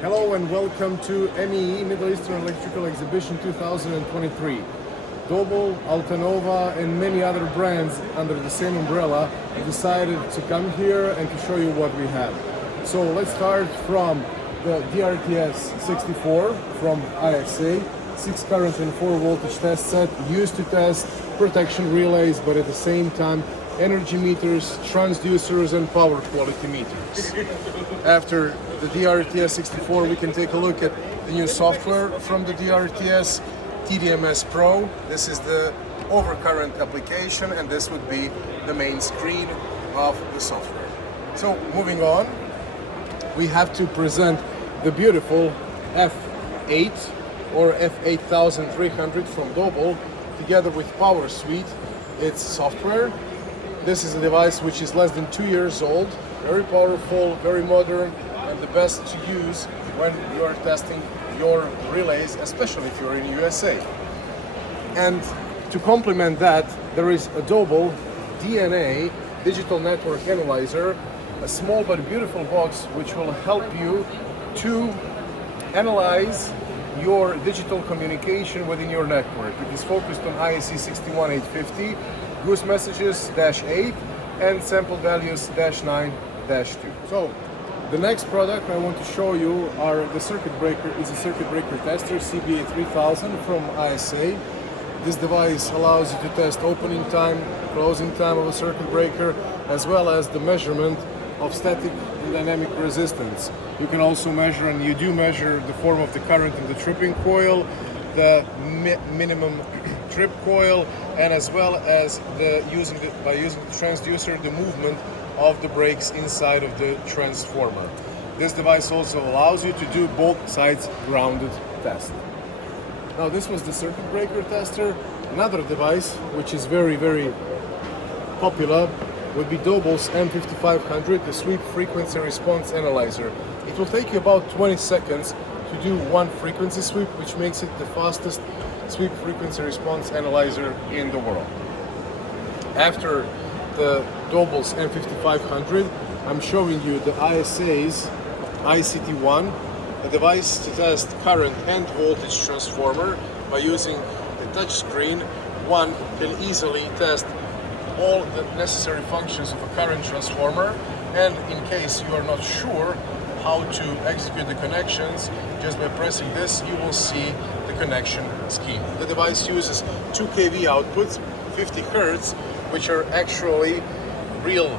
Hello and welcome to MEE Middle Eastern Electrical Exhibition 2023. Doble, Altanova and many other brands under the same umbrella decided to come here and to show you what we have. So let's start from the DRTS 64 from ISA, 6 current and 4 voltage test set, used to test protection relays, but at the same time energy meters, transducers and power quality meters. After the DRTS 64 we can take a look at the new software from the DRTS, TDMS Pro. This is the overcurrent application and this would be the main screen of the software. So moving on, we have to present the beautiful F8 or F8300 from Doble together with Power Suite, its software. This is a device which is less than 2 years old, very powerful, very modern, and the best to use when you are testing your relays, especially if you're in USA. And to complement that, there is a Doble DNA digital network analyzer, a small but beautiful box which will help you to analyze your digital communication within your network. It is focused on IEC 61850, goose messages -8 and sample values -9, -2. So the next product I want to show you are the circuit breaker. Is a circuit breaker tester CBA 3000 from ISA. This device allows you to test opening time, closing time of a circuit breaker, as well as the measurement of static and dynamic resistance. You can also measure, and you do measure, the form of the current in the tripping coil, the minimum trip coil, and as well as by using the transducer, the movement of the brakes inside of the transformer. This device also allows you to do both sides grounded test. Now this was the circuit breaker tester. Another device which is very popular would be Doble's M5500, the sweep frequency response analyzer. It will take you about 20 seconds to do one frequency sweep, which makes it the fastest sweep frequency response analyzer in the world. After the Doble's M5500, I'm showing you the ISA's ICT1, a device to test current and voltage transformer. By using the touch screen, one can easily test all the necessary functions of a current transformer, and in case you are not sure how to execute the connections, just by pressing this you will see the connection scheme. The device uses 2 kV outputs, 50 Hz, which are actually real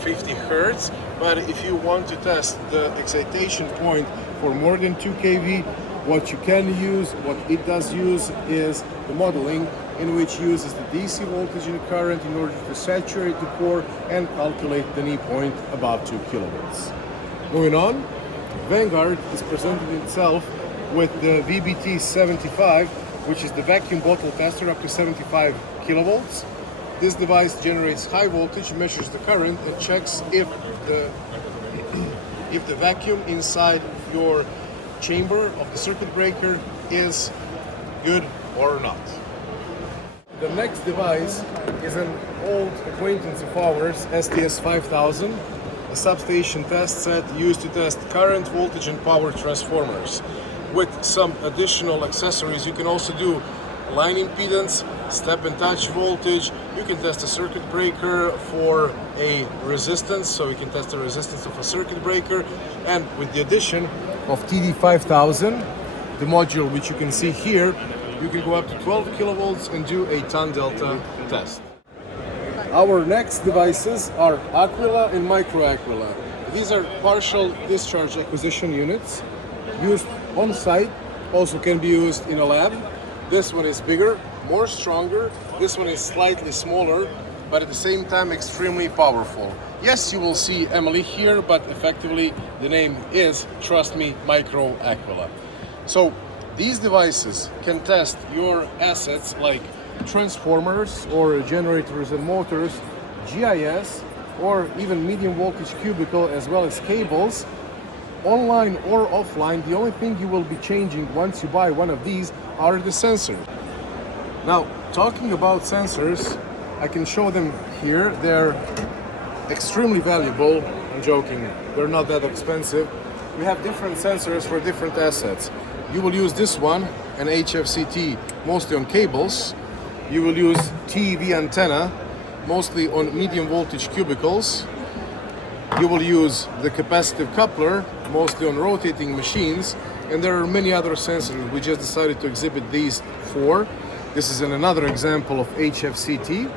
50 Hz, but if you want to test the excitation point for more than 2 kV, what you can use, what it does use, is the modeling, in which uses the DC voltage and current in order to saturate the core and calculate the knee point above 2 kilovolts. Moving on, Vanguard is presenting itself with the VBT75, which is the vacuum bottle tester up to 75 kilovolts. This device generates high voltage, measures the current, and checks if the vacuum inside your chamber of the circuit breaker is good or not. The next device is an old acquaintance of ours, STS 5000, a substation test set used to test current, voltage and power transformers. With some additional accessories, you can also do line impedance, step and touch voltage. You can test a circuit breaker for a resistance, so you can test the resistance of a circuit breaker. And with the addition of TD5000, the module which you can see here, you can go up to 12 kilovolts and do a ton delta test. Our next devices are Aquila and Micro Aquila. These are partial discharge acquisition units used on site, also can be used in a lab. This one is bigger, more stronger. This one is slightly smaller, but at the same time extremely powerful. Yes, you will see Emily here, but effectively the name is, trust me, Micro Aquila. So these devices can test your assets like transformers or generators and motors, GIS, or even medium voltage cubicle, as well as cables. Online or offline, the only thing you will be changing once you buy one of these are the sensors. Now, talking about sensors, I can show them here. They're extremely valuable. I'm joking, they're not that expensive. we have different sensors for different assets. You will use this one, an HFCT, mostly on cables. You will use TV antenna, mostly on medium voltage cubicles. You will use the capacitive coupler, mostly on rotating machines. And there are many other sensors. We just decided to exhibit these 4. This is another example of HFCT,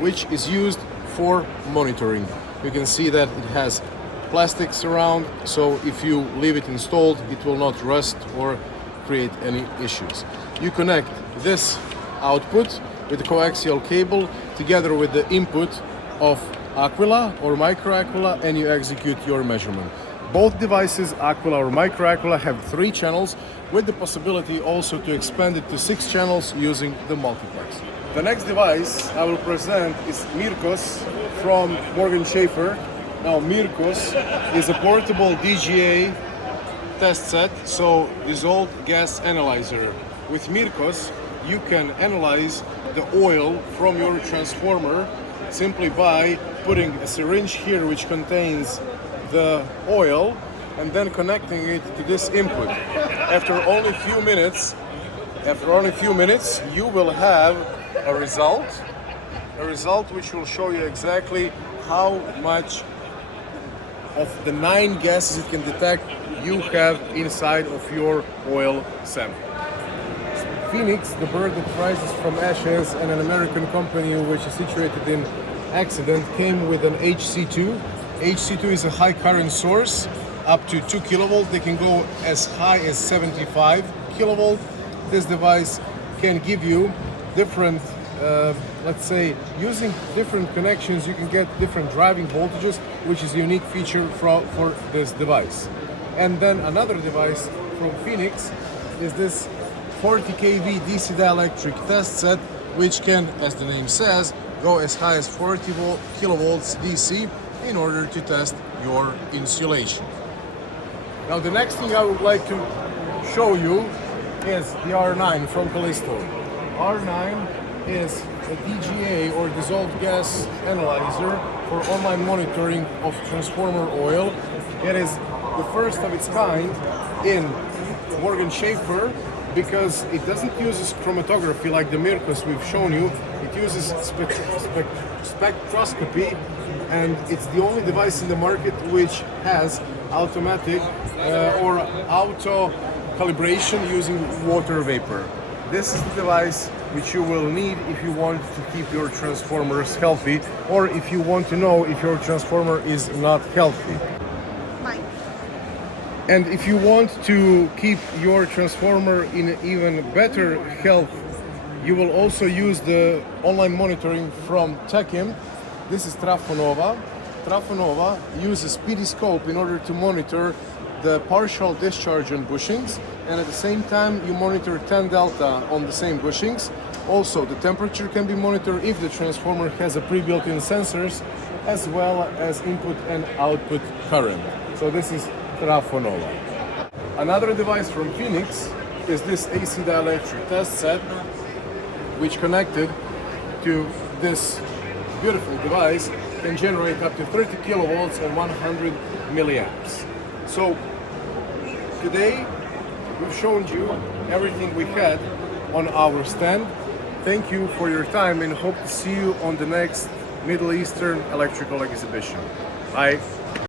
which is used for monitoring. You can see that it has plastics around, so if you leave it installed, it will not rust or create any issues. You connect this output with the coaxial cable together with the input of Aquila or Micro Aquila, and you execute your measurement. Both devices, Aquila or Micro Aquila, have 3 channels with the possibility also to expand it to 6 channels using the multiplex. The next device I will present is Mirkos from Morgan Schaffer. Now Mirkos is a portable DGA test set, so dissolved gas analyzer. With Mirkos you can analyze the oil from your transformer simply by putting a syringe here which contains the oil and then connecting it to this input. After only a few minutes you will have a result which will show you exactly how much of the 9 gases it can detect you have inside of your oil sample. Phoenix, the bird that rises from ashes, and an American company which is situated in Accident, came with an HC2. HC2 is a high current source, up to 2 kilovolt. They can go as high as 75 kilovolt. This device can give you different, let's say, using different connections, you can get different driving voltages, which is a unique feature for this device. And then another device from Phoenix is this 40 kV DC dielectric test set, which can, as the name says, go as high as 40 kilovolts DC in order to test your insulation. Now the next thing I would like to show you is the R9 from Callisto. R9 is a DGA or dissolved gas analyzer for online monitoring of transformer oil. It is the first of its kind in Morgan Schaffer because it doesn't use chromatography like the Mirkos we've shown you. It uses spectroscopy, and it's the only device in the market which has automatic or auto calibration using water vapor. This is the device which you will need if you want to keep your transformers healthy, or if you want to know if your transformer is not healthy. And if you want to keep your transformer in even better health, you will also use the online monitoring from Techim. This is Trafonova. Trafonova uses periscope in order to monitor the partial discharge on bushings, and at the same time you monitor 10 delta on the same bushings. Also the temperature can be monitored if the transformer has a pre-built-in sensors, as well as input and output current. So this is Trafonova. Another device from Phoenix is this AC dielectric test set, which connected to this beautiful device can generate up to 30 kilovolts and 100 milliamps. So today we've shown you everything we had on our stand. Thank you for your time and hope to see you on the next Middle Eastern electrical exhibition. Bye.